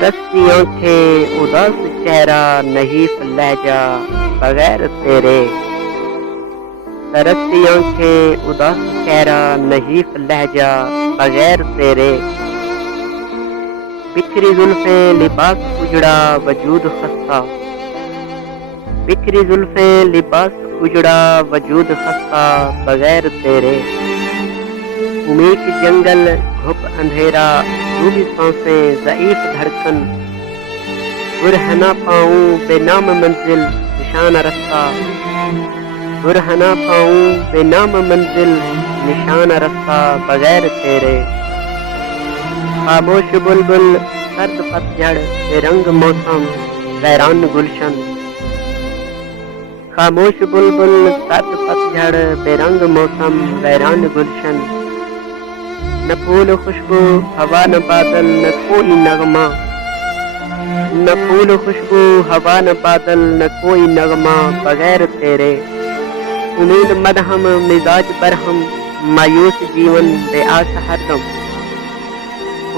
तरसती आंखें उदास चेहरा नहीफ लहजा बगैर तेरे। तरसती आंखें उदास चेहरा नहीफ लहजा बगैर तेरे। बिखरी जुल्फे लिबास उजड़ा वजूद खस्ता। बिखरी जुल्फे लिबास उजड़ा वजूद खस्ता बगैर तेरे। उम्मीद की जंगल घुप अंधेरा डूबी सांसें ज़ईफ धड़कन। गुर है ना पाऊं बेनाम मंजिल निशान रास्ता। गुर है ना पाऊं बेनाम मंजिल निशान रास्ता बगैर तेरे। खामोश बुलबुल सर्द पतझड़ बेरंग मौसम वैरान गुलशन। खामोश बुलबुल सर्द पतझड़ बेरंग मौसम वैरान गुलशन। न फूल खुशबू हवा न बादल न कोई नगमा। न फूल खुशबू हवा न बादल न कोई नगमा बगैर तेरे। उम्मीद मदहम मिजाज बरहम मायूस जीवन बेआस हरदम।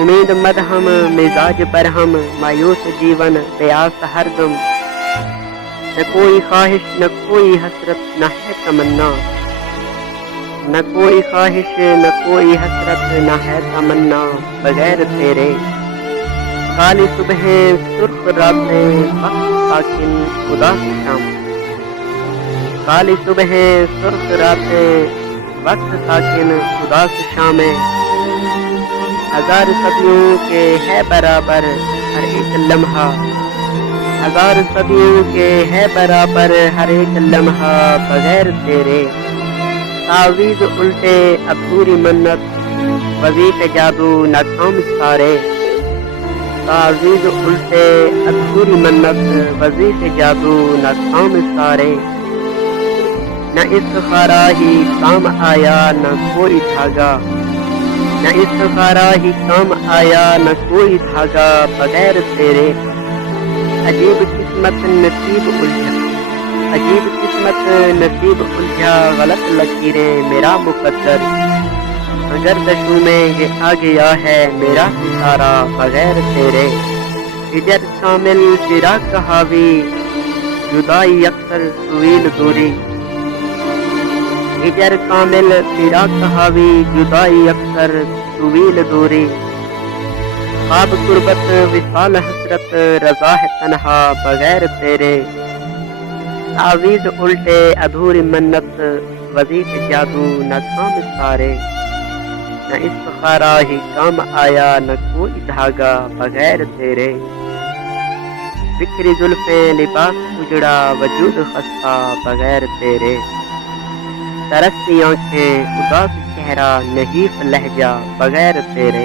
उम्मीद मदहम मिजाज बरहम मायूस जीवन बेआस हरदम। न कोई ख्वाहिश न कोई हसरत न है तमन्ना। न कोई ख्वाहिश न कोई हसरत न है तमन्ना बगैर तेरे। काली सुबह सुर्ख रातें वक्त साकिन उदास शाम। काली सुबह सुर्ख रातें वक्त साकिन उदास शामें। हजार सदियों के है बराबर हर एक लम्हा। हजार सदियों के है बराबर हर एक लम्हा बगैर तेरे। तावीज़ उल्टे अधूरी मन्नत वजीफ़ जादू नाकाम सारे। तावीज़ उल्टे अधूरी मन्नत वजीफ़ जादू नाकाम सारे। न इस्तिखारा ही काम आया न कोई धागा। न इस्तिखारा ही काम आया न कोई धागा बगैर तेरे। अजीब किस्मत नसीब उलझा। अजीब किस्मत नसीब उलझा गलत लकीरें मेरा मुकद्दर। मगर दशू में ये आ गया है मेरा सितारा बगैर तेरे। हिजर शामिल फिराक का हावी जुदाई अक्सर तवील दूरी। हिजर कामिल फिराक का हावी जुदाई अक्सर तवील दूरी। ख्वाब गुर्बत विसाल हसरत रज़ा है तन्हा बगैर तेरे। तावीज़ उल्टे अधूरी मन्नत वजीफ़ जादू नाकाम सारे। न इस्तिखारा ही काम आया न कोई धागा बगैर तेरे। बिखरी जुल्फे लिबास उजड़ा वजूद खस्ता बगैर तेरे। तरसती आंखें उदास चेहरा नहीफ लहजा बगैर तेरे।